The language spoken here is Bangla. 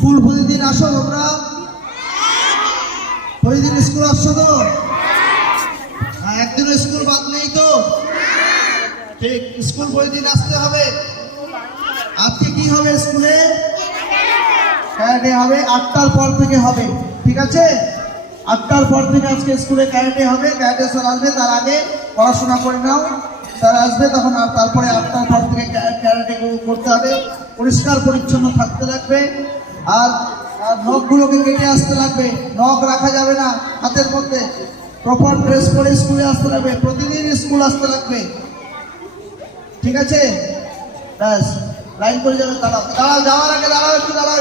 স্কুল প্রতিদিন আসো তোমরা? প্রতিদিন স্কুল আসছো তো? একদিনও স্কুল বাদ নেই তো? ঠিক, স্কুল প্রতিদিন আসতে হবে। আজকে কি হবে স্কুলে? ক্যারাটে হবে, 8টার পর থেকে হবে, ঠিক আছে? 8টার পর থেকে আজকে স্কুলে ক্যারাটে হবে। ক্যারাটে স্যার আসবে, তার আগে পড়াশোনা করে নাও। স্যার আসবে তখন, আর তারপরে 8টার পর থেকে ক্যারাটে করতে হবে। পরিষ্কার পরিচ্ছন্ন থাকতে লাগবে। আর নখগুলোকে কেটে আসতে লাগবে, নখ রাখা যাবে না হাতের মধ্যে। প্রপার ড্রেস পরে স্কুলে আসতে লাগবে, প্রতিদিন স্কুল আসতে লাগবে, ঠিক আছে? ব্যাস, লাইন করে যাবে। দাঁড়াও, যাওয়ার আগে দাঁড়াও, একটু দাঁড়াও।